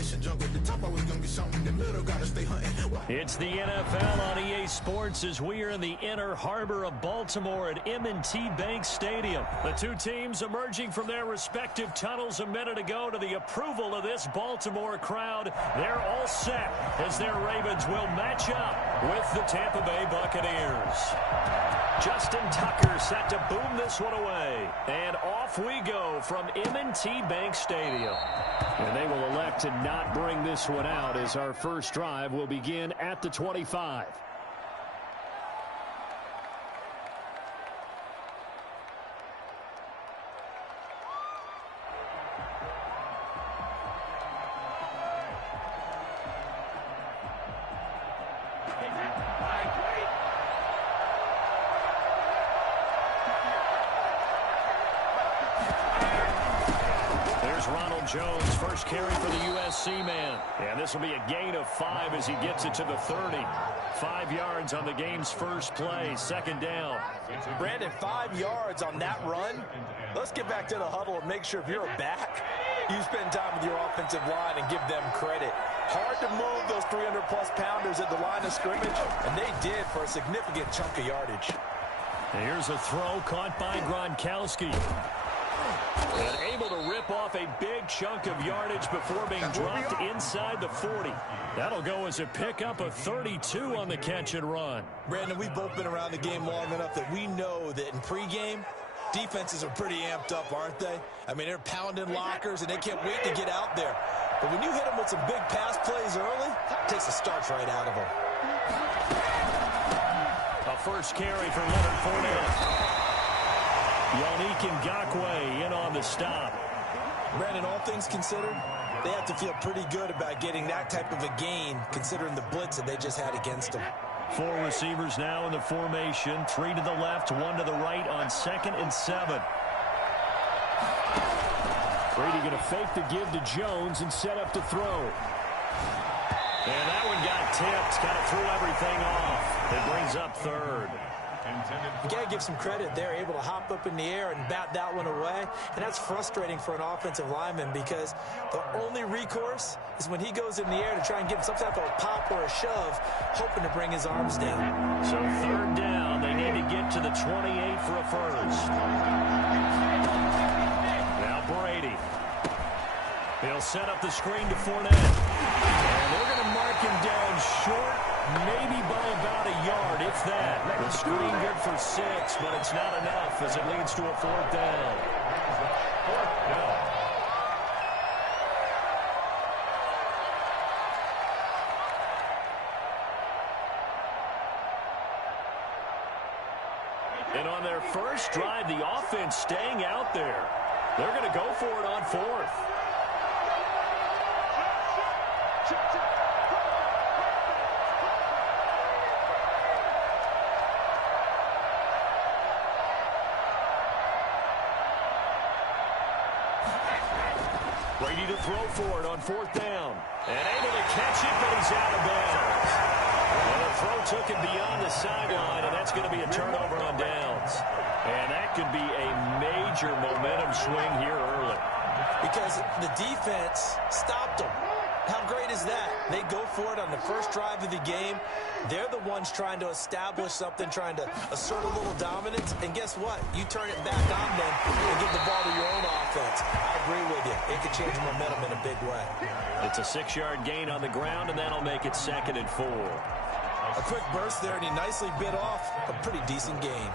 It's the NFL on EA Sports as we are in the inner harbor of Baltimore at M&T Bank Stadium. The two teams emerging from their respective tunnels a minute ago to the approval of this Baltimore crowd. They're all set as their Ravens will match up with the Tampa Bay Buccaneers. Justin Tucker set to boom this one away. And off we go from M&T Bank Stadium. And they will elect to not bring this one out as our first drive will begin at the 25. Jones, first carry for the USC man. And this will be a gain of 5 as he gets it to the 30. 5 yards on the game's first play, second down. Brandon, 5 yards on that run. Let's get back to the huddle and make sure if you're a back, you spend time with your offensive line and give them credit. Hard to move those 300-plus pounders at the line of scrimmage, and they did for a significant chunk of yardage. And here's a throw caught by Gronkowski. And able to rip off a big chunk of yardage before being dropped inside the 40. That'll go as a pickup of 32 on the catch and run. Brandon, we've both been around the game long enough that we know that in pregame, defenses are pretty amped up, aren't they? I mean, they're pounding lockers, and they can't wait to get out there. But when you hit them with some big pass plays early, it takes the starch right out of them. A first carry for Leonard Fournette. Yannick Ngakoue in on the stop. Brandon, all things considered, they have to feel pretty good about getting that type of a gain considering the blitz that they just had against them. 4 receivers now in the formation. 3 to the left, 1 to the right on 2nd and 7. Brady going to fake the give to Jones and set up to throw. And that one got tipped. Kind of threw everything off. It brings up 3rd. You got to give some credit. They're able to hop up in the air and bat that one away. And that's frustrating for an offensive lineman because the only recourse is when he goes in the air to try and give him some type of a pop or a shove, hoping to bring his arms down. So 3rd down. They need to get to the 28 for a first. Now Brady. He'll set up the screen to Fournette. And they're going to mark him down short, maybe by about a yard, if that. The screen good for 6, but it's not enough as it leads to a 4th down. And on their first drive, the offense staying out there. They're going to go for it on 4th. Brady to throw for it on 4th down. And able to catch it, but he's out of bounds. And the throw took it beyond the sideline, and that's going to be a turnover on downs. And that could be a major momentum swing here early. Because the defense stopped them. How great is that? They go for it on the first drive of the game. They're the ones trying to establish something, trying to assert a little dominance. And guess what? You turn it back on them and give the ball to your own offense. I agree with you. It could change momentum in a big way. It's a 6-yard gain on the ground, and that'll make it 2nd and 4. A quick burst there, and he nicely bit off a pretty decent gain.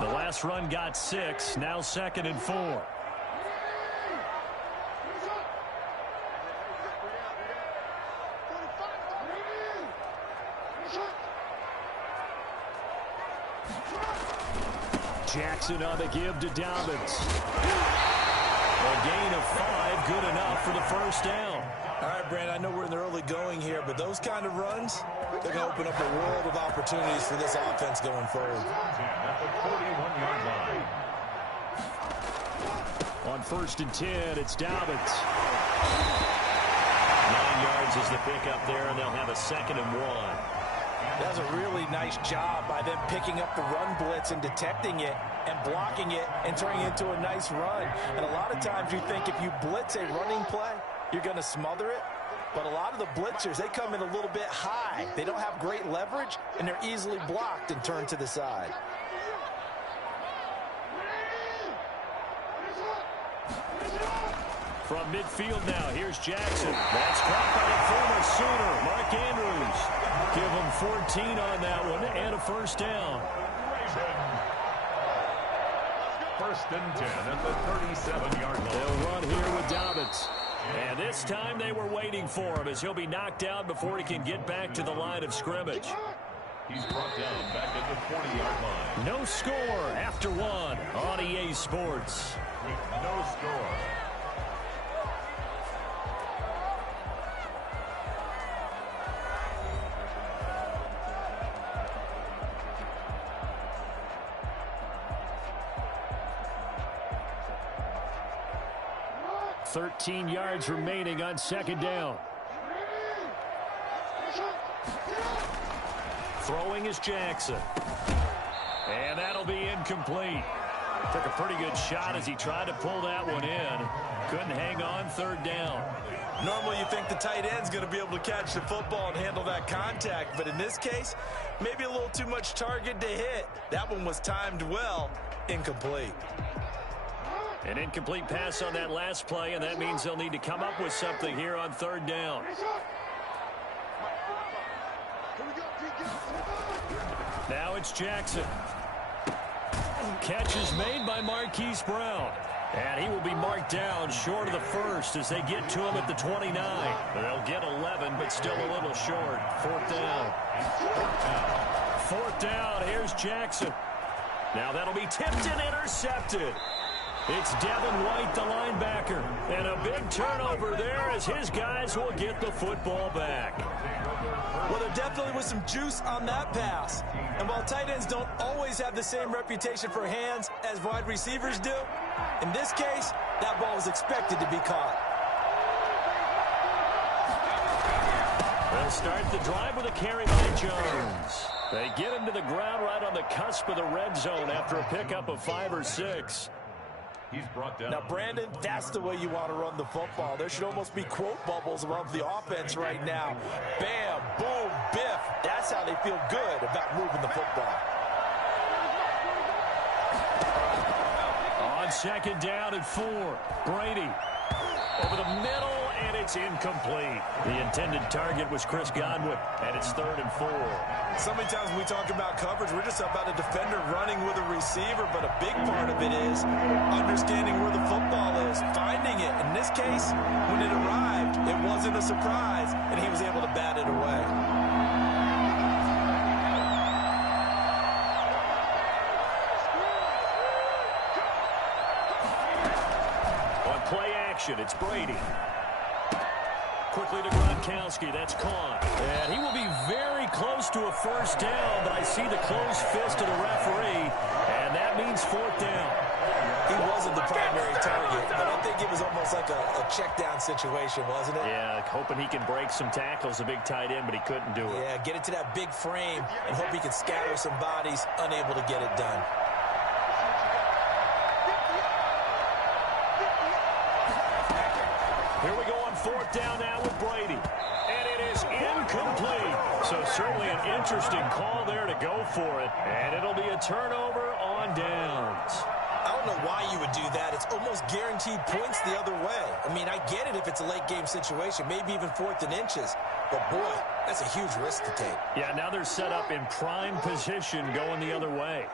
The last run got 6, now 2nd and 4. Jackson on the give to Dobbins. A gain of 5, good enough for the first down. All right, Brand, I know we're in the early going here, but those kind of runs, they're going to open up a world of opportunities for this offense going forward. On 1st and 10, it's Dobbins. 9 yards is the pickup there, and they'll have a 2nd and 1. That's a really nice job by them picking up the run blitz and detecting it and blocking it and turning it into a nice run. And a lot of times you think if you blitz a running play, you're going to smother it. But a lot of the blitzers, they come in a little bit high. They don't have great leverage, and they're easily blocked and turned to the side. From midfield now, here's Jackson. That's caught by the former Sooner, Mark Andrews. Give him 14 on that one and a first down. First and 10 at the 37-yard line. They'll run here with Dobbins. And this time they were waiting for him as he'll be knocked down before he can get back to the line of scrimmage. He's brought down back at the 40-yard line. No score after one on EA Sports. With no score. $13 yards remaining on second down. Throwing is Jackson. And that'll be incomplete. Took a pretty good shot as he tried to pull that one in. Couldn't hang on, third down. Normally you think the tight end's going to be able to catch the football and handle that contact. But in this case, maybe a little too much target to hit. That one was timed well. Incomplete. An incomplete pass on that last play, and that means they'll need to come up with something here on third down. Now it's Jackson. Catch is made by Marquise Brown. And he will be marked down short of the first as they get to him at the 29. They'll get 11, but still a little short. Fourth down. Fourth down. Here's Jackson. Now that'll be tipped and intercepted. It's Devin White, the linebacker. And a big turnover there as his guys will get the football back. Well, there definitely was some juice on that pass. And while tight ends don't always have the same reputation for hands as wide receivers do, in this case, that ball was expected to be caught. They'll start the drive with a carry by Jones. They get him to the ground right on the cusp of the red zone after a pickup of 5 or 6. He's brought down. Now, Brandon, that's the way you want to run the football. There should almost be quote bubbles above the offense right now. Bam, boom, biff. That's how they feel good about moving the football. On second down and 4, Brady over the middle, and it's incomplete. The intended target was Chris Godwin, and it's 3rd and 4. So many times when we talk about coverage, we're just about a defender running with a receiver, but a big part of it is understanding where the football is, finding it. In this case, when it arrived, it wasn't a surprise, and he was able to bat it away. On play action, it's Brady. Quickly to Gronkowski. That's caught. And he will be very close to a first down, but I see the closed fist of the referee, and that means 4th down. He wasn't the primary target, but I think it was almost like a check down situation, wasn't it? Yeah, hoping he can break some tackles, a big tight end, but he couldn't do it. Yeah, get it to that big frame and hope he can scatter some bodies, unable to get it done. Here we go on 4th down now with Brady. And it is incomplete. So certainly an interesting call there to go for it. And it'll be a turnover on downs. I don't know why you would do that. It's almost guaranteed points the other way. I mean, I get it if it's a late game situation, maybe even 4th and inches. But, boy, that's a huge risk to take. Yeah, now they're set up in prime position going the other way.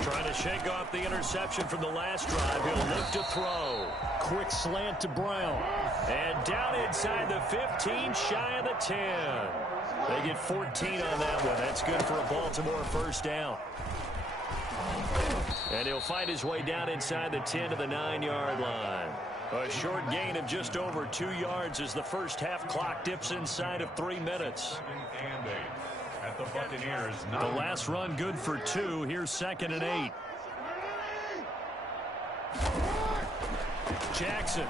Trying to shake off the interception from the last drive. He'll look to throw. Quick slant to Brown. And down inside the 15, shy of the 10. They get 14 on that one. That's good for a Baltimore first down. And he'll find his way down inside the 10 to the 9-yard line. A short gain of just over 2 yards as the first half clock dips inside of 3 minutes. At the Buccaneers. The last run good for 2. Here's 2nd and 8. Jackson.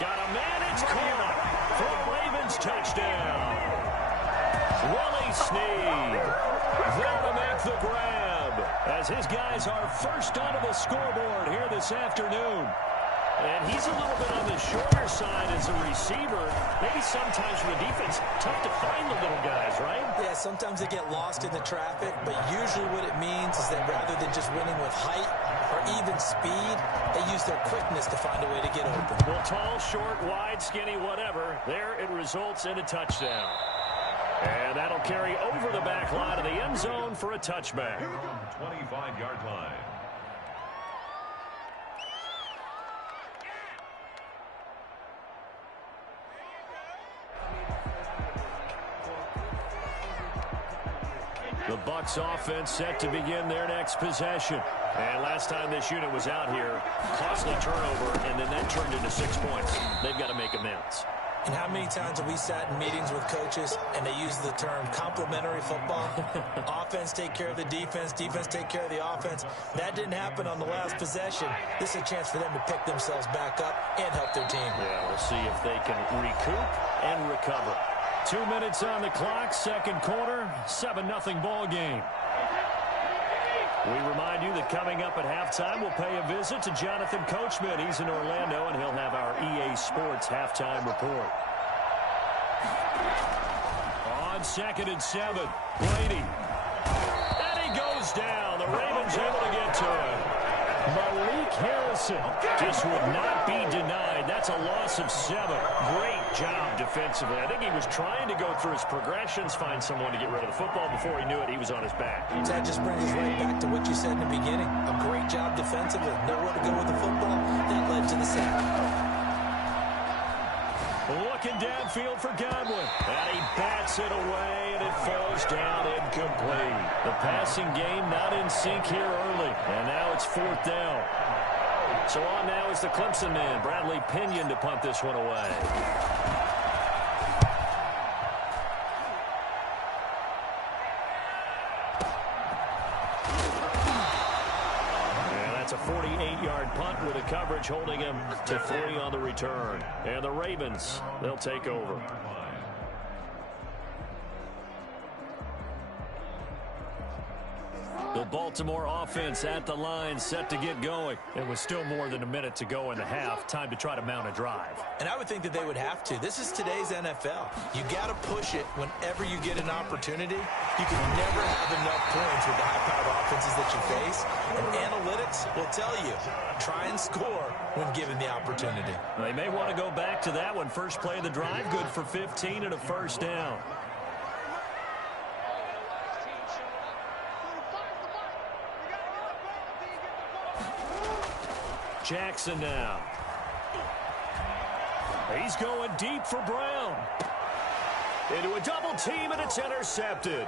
Got a man. It's caught. From way yards, touchdown. Willie Snead there to make the grab as his guys are first onto the scoreboard here this afternoon. And he's a little bit on the shorter side as a receiver. Maybe sometimes for the defense, tough to find the little guys, right? Yeah, sometimes they get lost in the traffic, but usually what it means is that rather than just winning with height or even speed, they use their quickness to find a way to get open. Well, tall, short, wide, skinny, whatever, there it results in a touchdown. And that'll carry over the back line of the end zone for a touchback. 25-yard line. The Bucks offense set to begin their next possession. And last time this unit was out here, costly turnover, and then that turned into 6 points. They've got to make amends. And how many times have we sat in meetings with coaches and they use the term complementary football? Offense take care of the defense, defense take care of the offense. That didn't happen on the last possession. This is a chance for them to pick themselves back up and help their team. Yeah, we'll see if they can recoup and recover. 2 minutes on the clock, second quarter, 7-0 ball game. We remind you that coming up at halftime, we'll pay a visit to Jonathan Coachman. He's in Orlando, and he'll have our EA Sports halftime report. On 2nd and 7, Brady. And he goes down. The Ravens able to get to it. Malik Harrison just would not be denied. That's a loss of 7. Great job defensively. I think he was trying to go through his progressions, find someone to get rid of the football. Before he knew it, he was on his back. That just brings us right back to what you said in the beginning. A great job defensively. Nowhere to go with the football. That led to the sack. Looking downfield for Godwin. And he bats it away, and it falls down incomplete. The passing game not in sync here early. And now it's 4th down. So on now is the Clemson man, Bradley Pinion, to punt this one away. And that's a 48-yard punt with a coverage holding him to 3 on the return. And the Ravens, they'll take over. The Baltimore offense at the line, set to get going. It was still more than a minute to go in the half. Time to try to mount a drive. And I would think that they would have to. This is today's NFL. You got to push it whenever you get an opportunity. You can never have enough points with the high-powered offenses that you face. And analytics will tell you, try and score when given the opportunity. They may want to go back to that one. First play of the drive, good for 15 and a first down. Jackson now. He's going deep for Brown. Into a double team, and it's intercepted.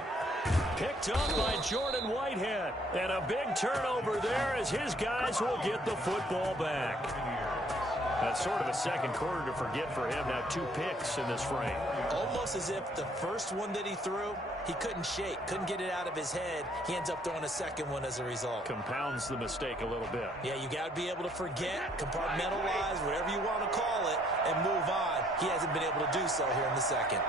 Picked up by Jordan Whitehead. And a big turnover there as his guys will get the football back. That's sort of a second quarter to forget for him. Now 2 picks in this frame. Almost as if the first one that he threw, he couldn't shake, couldn't get it out of his head. He ends up throwing a second one as a result. Compounds the mistake a little bit. Yeah, you got to be able to forget, compartmentalize, whatever you want to call it, and move on. He hasn't been able to do so here in the second.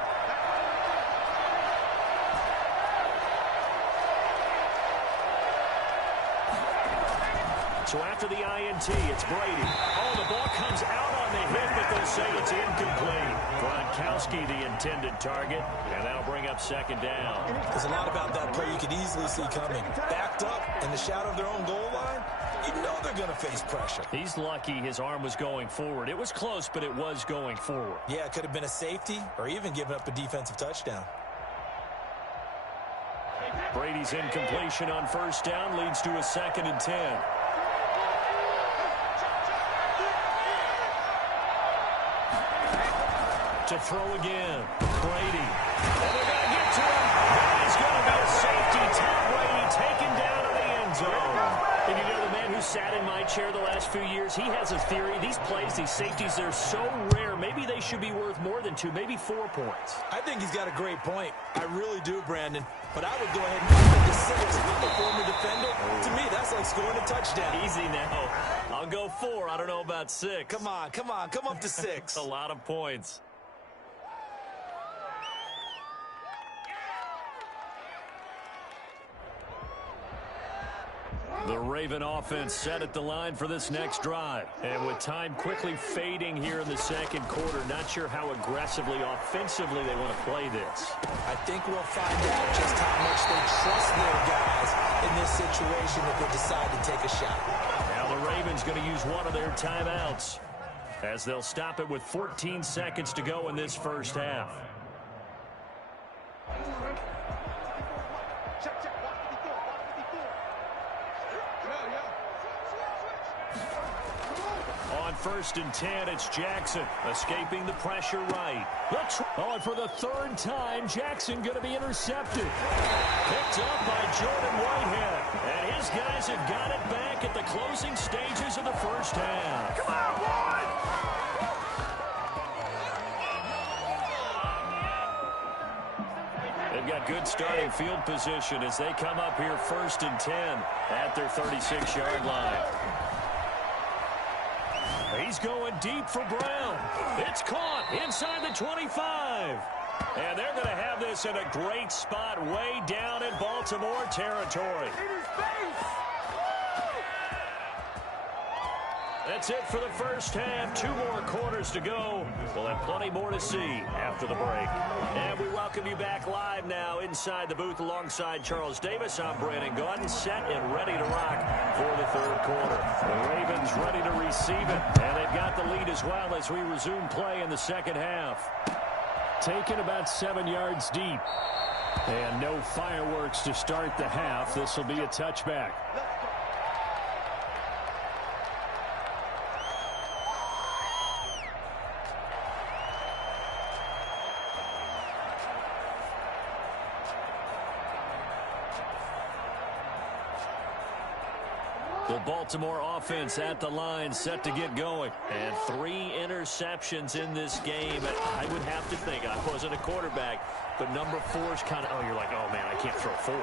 So after the INT, it's Brady. Oh, the ball comes out on the hit, but they'll say it's incomplete. Gronkowski, the intended target, and that'll bring up 2nd down. There's a lot about that play you could easily see coming. Backed up in the shadow of their own goal line, you know they're going to face pressure. He's lucky his arm was going forward. It was close, but it was going forward. Yeah, it could have been a safety or even given up a defensive touchdown. Brady's incompletion on first down leads to a 2nd and 10. To throw again. Brady. And they're going to get to him. That is going to be a safety. Tom Brady taken down to the end zone. And you know, the man who sat in my chair the last few years, he has a theory. These plays, these safeties, they're so rare. Maybe they should be worth more than 2, maybe 4 points. I think he's got a great point. I really do, Brandon. But I would go ahead and give it to 6. The former defender, to me, that's like scoring a touchdown. Easy now. I'll go 4. I don't know about 6. Come on. Come up to 6. A lot of points. The Raven offense set at the line for this next drive. And with time quickly fading here in the second quarter, not sure how aggressively, offensively they want to play this. I think we'll find out just how much they trust their guys in this situation if they decide to take a shot. Now the Ravens going to use one of their timeouts as they'll stop it with 14 seconds to go in this first half. On 1st and 10, it's Jackson escaping the pressure right. And for the third time, Jackson going to be intercepted. Picked up by Jordan Whitehead. And his guys have got it back at the closing stages of the first half. Come on, White! They've got good starting field position as they come up here 1st and 10 at their 36-yard line. He's going deep for Brown. It's caught inside the 25. And they're going to have this in a great spot way down in Baltimore territory. That's it for the first half. 2 more quarters to go. We'll have plenty more to see after the break. And we welcome you back live now inside the booth alongside Charles Davis. I'm Brandon Gaudin, set and ready to rock for the third quarter. The Ravens ready to receive it, and they've got the lead as well as we resume play in the second half. Taken about 7 yards deep. And no fireworks to start the half. This will be a touchback. The Baltimore offense at the line set to get going. And 3 interceptions in this game. I would have to think, I wasn't a quarterback, but number 4 is kind of, you're like, oh, man, I can't throw 4.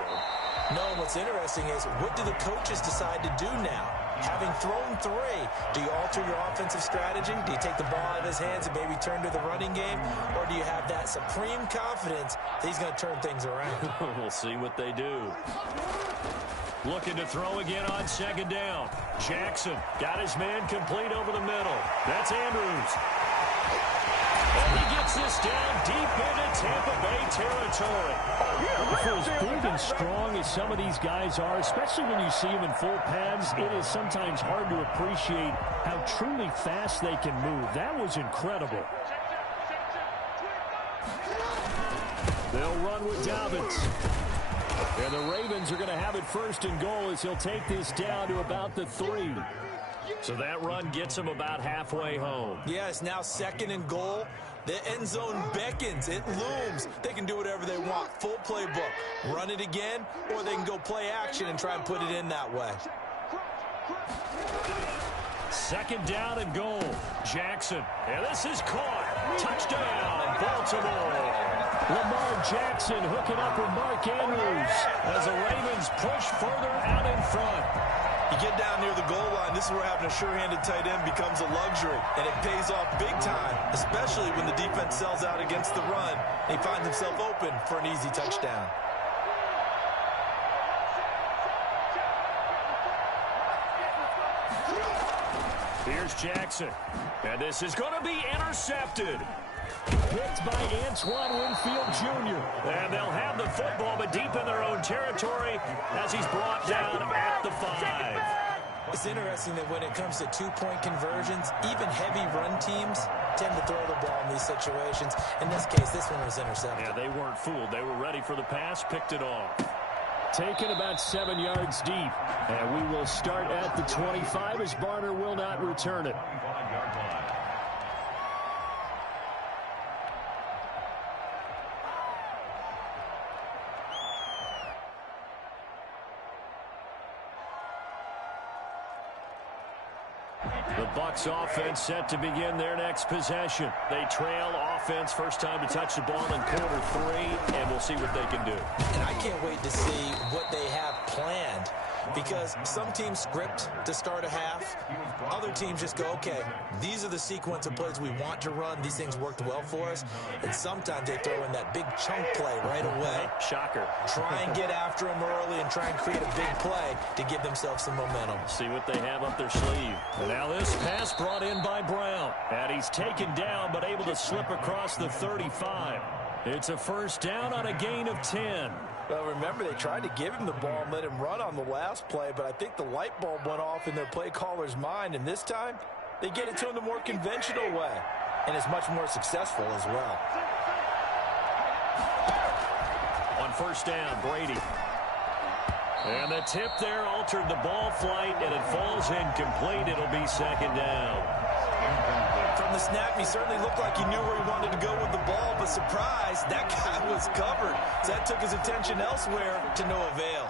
No, and what's interesting is, what do the coaches decide to do now? Having thrown 3, do you alter your offensive strategy? Do you take the ball out of his hands and maybe turn to the running game? Or do you have that supreme confidence that he's going to turn things around? We'll see what they do. Looking to throw again on 2nd down. Jackson got his man complete over the middle. That's Andrews. And he gets this down deep into Tampa Bay territory. For as big and strong as some of these guys are, especially when you see them in full pads, it is sometimes hard to appreciate how truly fast they can move. That was incredible. They'll run with Dobbins. And the Ravens are going to have it 1st and goal as he'll take this down to about the 3. So that run gets him about halfway home. Yeah, it's now 2nd and goal. The end zone beckons. It looms. They can do whatever they want. Full playbook. Run it again, or they can go play action and try and put it in that way. 2nd down and goal. Jackson. And this is caught. Touchdown, Baltimore. Lamar Jackson hooking up with Mark Andrews as the Ravens push further out in front. You get down near the goal line, this is where having a sure-handed tight end becomes a luxury, and it pays off big time, especially when the defense sells out against the run, and he finds himself open for an easy touchdown. Here's Jackson, and this is going to be intercepted. Picked by Antoine Winfield Jr. And they'll have the football, but deep in their own territory as he's brought down at the 5. It's interesting that when it comes to 2-point conversions, even heavy run teams tend to throw the ball in these situations. In this case, this one was intercepted. Yeah, they weren't fooled. They were ready for the pass, picked it off. Taken about 7 yards deep. And we will start at the 25 as Barner will not return it. The Bucks offense set to begin their next possession. They trail offense, first time to touch the ball in quarter 3, and we'll see what they can do. And I can't wait to see what they have planned because some teams script to start a half. Other teams just go, okay, these are the sequence of plays we want to run. These things worked well for us. And sometimes they throw in that big chunk play right away. Shocker. Try and get after them early and try and create a big play to give themselves some momentum. See what they have up their sleeve. And now this pass brought in by Brown. And he's taken down but able to slip across the 35. It's a first down on a gain of 10. Well, remember, they tried to give him the ball and let him run on the last play, but I think the light bulb went off in their play caller's mind, and this time they get it to him the more conventional way, and it's much more successful as well. On first down, Brady. And the tip there altered the ball flight, and it falls incomplete. It'll be second down. From the snap, he certainly looked like he knew where he wanted to go with the ball, but surprise, that guy was covered. So that took his attention elsewhere to no avail.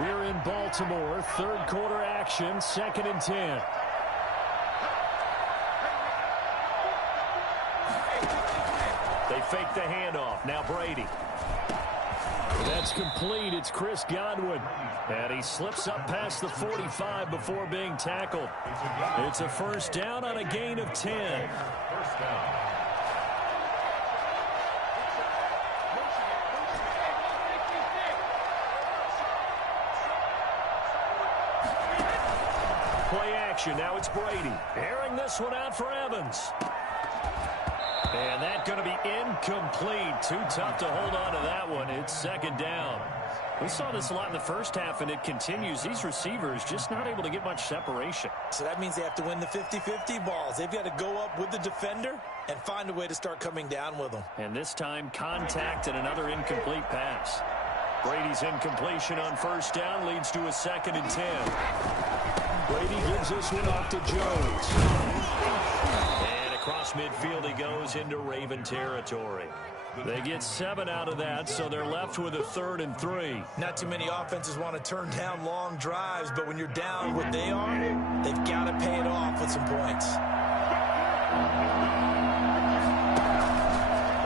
We're in Baltimore, third quarter action, 2nd and 10. They fake the handoff. Now Brady. That's complete. It's Chris Godwin. And he slips up past the 45 before being tackled. It's a first down on a gain of 10. First down. Play action. Now it's Brady. Airing this one out for Evans. And that's going to be incomplete. Too tough to hold on to that one. It's second down. We saw this a lot in the first half, and it continues. These receivers just not able to get much separation. So that means they have to win the 50-50 balls. They've got to go up with the defender and find a way to start coming down with them. And this time, contact and another incomplete pass. Brady's incompletion on first down leads to a 2nd and 10. Brady gives this one off to Jones. And across midfield he goes into Raven territory. They get 7 out of that, so they're left with a 3rd and 3. Not too many offenses want to turn down long drives, but when you're down what they are, they've got to pay it off with some points.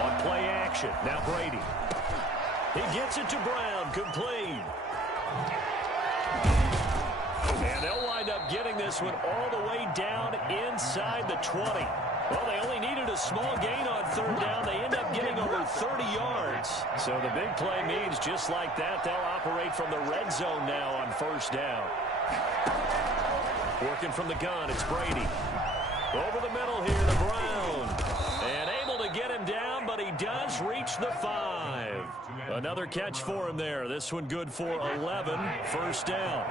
On play action, now Brady. He gets it to Brown, complete. And they'll wind up getting this one all the way down inside the 20. Well, they only needed a small gain on third down. They end up getting over 30 yards. So the big play means just like that, they'll operate from the red zone now on first down. Working from the gun, it's Brady. Over the middle here to Brown. And able to get him down, but he does reach the 5. Another catch for him there. This one good for 11. First down.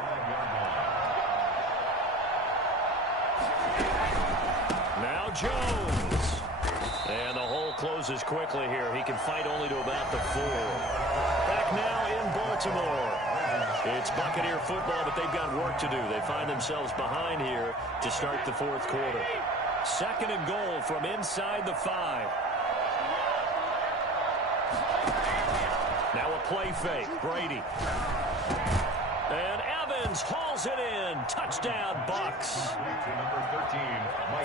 Now Jones. And the hole closes quickly here. He can fight only to about the 4. Back now in Baltimore. It's Buccaneer football, but they've got work to do. They find themselves behind here to start the 4th quarter. 2nd and goal from inside the 5. Now a play fake. Brady. And Evans hauls it in. Touchdown, Bucks.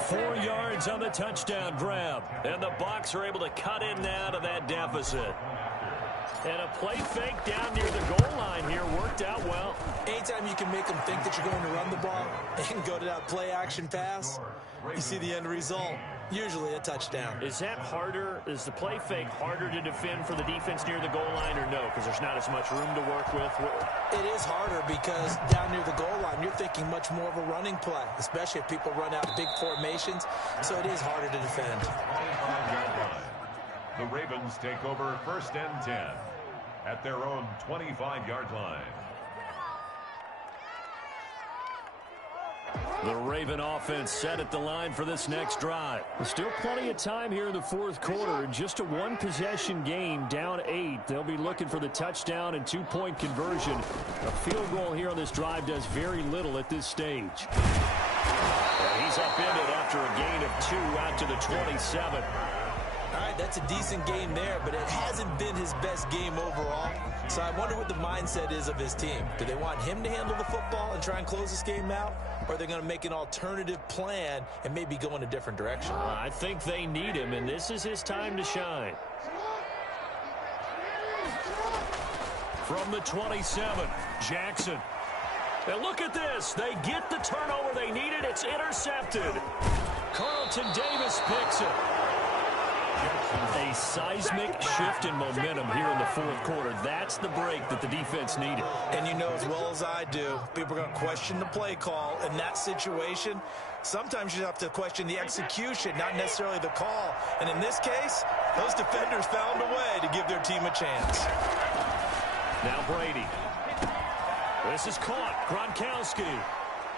4 yards on the touchdown grab. And the Bucks are able to cut in now to that deficit. And a play fake down near the goal line here worked out well. Anytime you can make them think that you're going to run the ball and go to that play action pass, you see the end result. Usually a touchdown. Is that harder? Is the play fake harder to defend for the defense near the goal line or no? Because there's not as much room to work with. It is harder because down near the goal line, you're thinking much more of a running play, especially if people run out big formations. So it is harder to defend. The Ravens take over 1st and 10 at their own 25-yard line. The Raven offense set at the line for this next drive. Still plenty of time here in the 4th quarter. Just a one-possession game, down 8. They'll be looking for the touchdown and 2-point conversion. A field goal here on this drive does very little at this stage. He's upended after a gain of 2 out to the 27. All right, that's a decent game there, but it hasn't been his best game overall. So I wonder what the mindset is of his team. Do they want him to handle the football and try and close this game out? Or are they going to make an alternative plan and maybe go in a different direction? I think they need him, and this is his time to shine. From the 27, Jackson. And look at this. They get the turnover they needed. It's intercepted. Carlton Davis picks it. A seismic shift in momentum here in the fourth quarter. That's the break that the defense needed. And you know as well as I do, people are going to question the play call in that situation. Sometimes you have to question the execution, not necessarily the call. And in this case, those defenders found a way to give their team a chance. Now Brady. This is caught. Gronkowski.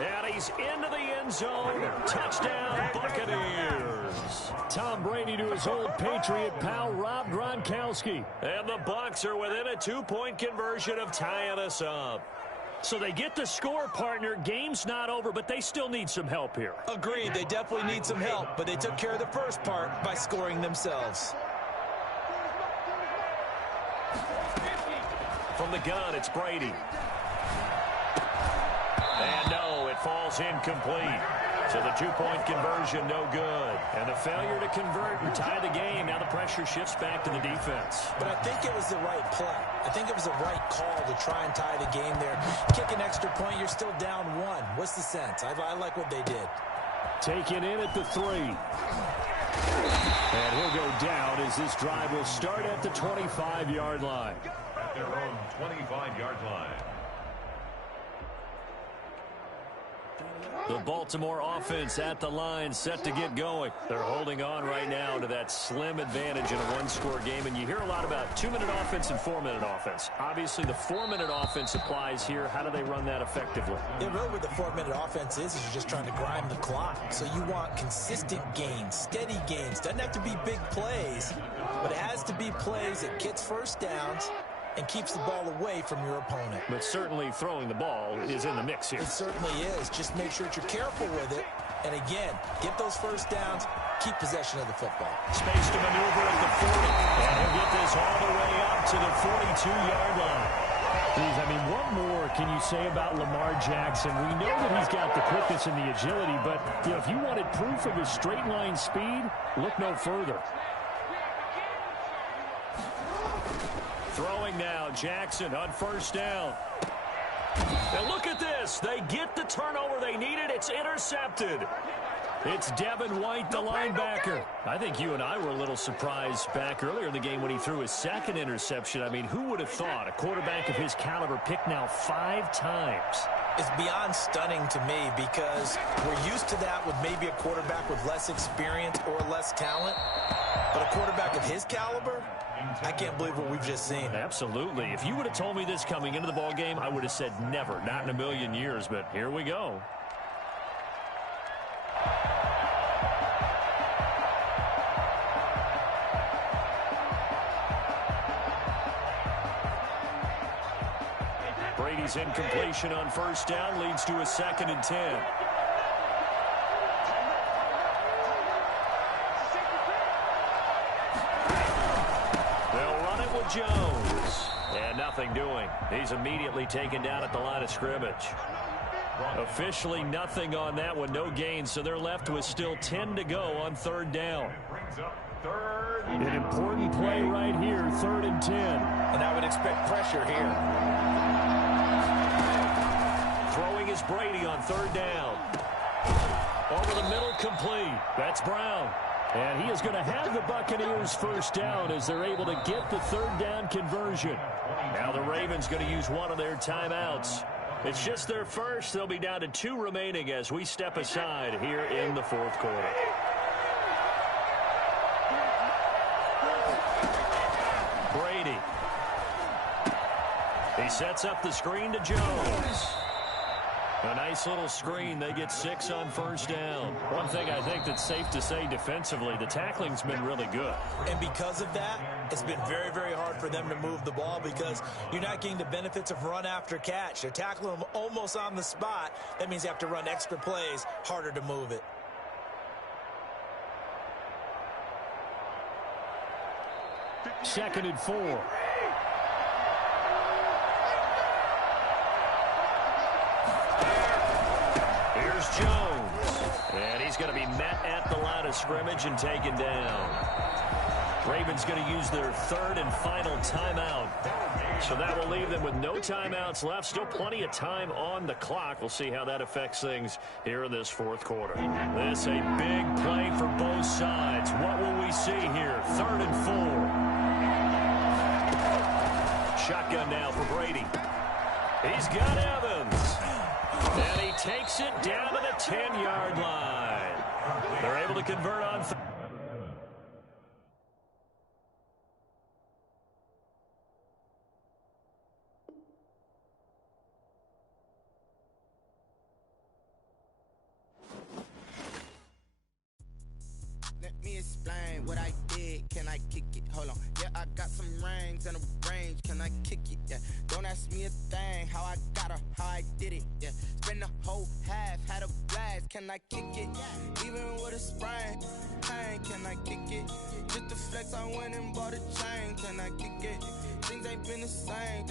And he's into the end zone. Touchdown, Buccaneers. Tom Brady to his old Patriot pal, Rob Gronkowski. And the Bucks are within a 2-point conversion of tying us up. So they get the score, partner. Game's not over, but they still need some help here. Agreed. They definitely need some help, but they took care of the first part by scoring themselves. From the gun, it's Brady. And no, it falls incomplete. So the 2-point conversion, no good. And the failure to convert and tie the game. Now the pressure shifts back to the defense. But I think it was the right play. I think it was the right call to try and tie the game there. Kick an extra point, you're still down 1. What's the sense? I like what they did. Taken in at the 3. And he'll go down as this drive will start at the 25-yard line. At their own 25-yard line. The Baltimore offense at the line, set to get going. They're holding on right now to that slim advantage in a one-score game. And you hear a lot about 2-minute offense and 4-minute offense. Obviously, the 4-minute offense applies here. How do they run that effectively? Yeah, really what the 4-minute offense is you're just trying to grind the clock. So you want consistent gains, steady gains. Doesn't have to be big plays, but it has to be plays that gets first downs and keeps the ball away from your opponent. But certainly throwing the ball is in the mix here. It certainly is. Just make sure that you're careful with it. And again, get those first downs, keep possession of the football. Space to maneuver at the 40. And he'll get this all the way up to the 42-yard line. Please, I mean, what more can you say about Lamar Jackson? We know that he's got the quickness and the agility, but you know, if you wanted proof of his straight-line speed, look no further. Throwing now, Jackson on first down. And look at this. They get the turnover they needed. It's intercepted. It's Devin White, the linebacker. I think you and I were a little surprised back earlier in the game when he threw his second interception. I mean, who would have thought a quarterback of his caliber picked now 5 times? It's beyond stunning to me because we're used to that with maybe a quarterback with less experience or less talent. But a quarterback of his caliber, I can't believe what we've just seen. Absolutely. If you would have told me this coming into the ball game, I would have said never, not in a million years. But here we go. Brady's incompletion on first down leads to a 2nd and 10. Jones. And nothing doing. He's immediately taken down at the line of scrimmage. Officially nothing on that one. No gain. So they're left with still 10 to go on 3rd down. An important play right here. 3rd and 10. And I would expect pressure here. Throwing is Brady on 3rd down. Over the middle, complete. That's Brown. And he is going to have the Buccaneers first down as they're able to get the 3rd down conversion. Now the Ravens going to use one of their timeouts. It's just their first. They'll be down to 2 remaining as we step aside here in the 4th quarter. Brady. He sets up the screen to Jones. A nice little screen. They get 6 on first down. One thing I think that's safe to say defensively, the tackling's been really good. And because of that, it's been very, very hard for them to move the ball because you're not getting the benefits of run after catch. They're tackling them almost on the spot. That means you have to run extra plays, harder to move it. Second and 4. Jones. And he's going to be met at the line of scrimmage and taken down. Ravens going to use their 3rd and final timeout. So that will leave them with no timeouts left. Still plenty of time on the clock. We'll see how that affects things here in this fourth quarter. This a big play for both sides. What will we see here? 3rd and 4. Shotgun now for Brady. He's got Evans. And he takes it down to the 10-yard line. They're able to convert on. Let me explain what I did. Can I kick it? Hold on. Yeah, I got some rings and a range. Can I kick it? Yeah. Don't ask me a thing. How I got her, how I did it. Yeah. Spend the whole half, had a blast. Can I kick it? Even with a sprain. Pain, can I kick it? Just the flex, I went and bought a chain. Can I kick it? Things ain't been the same.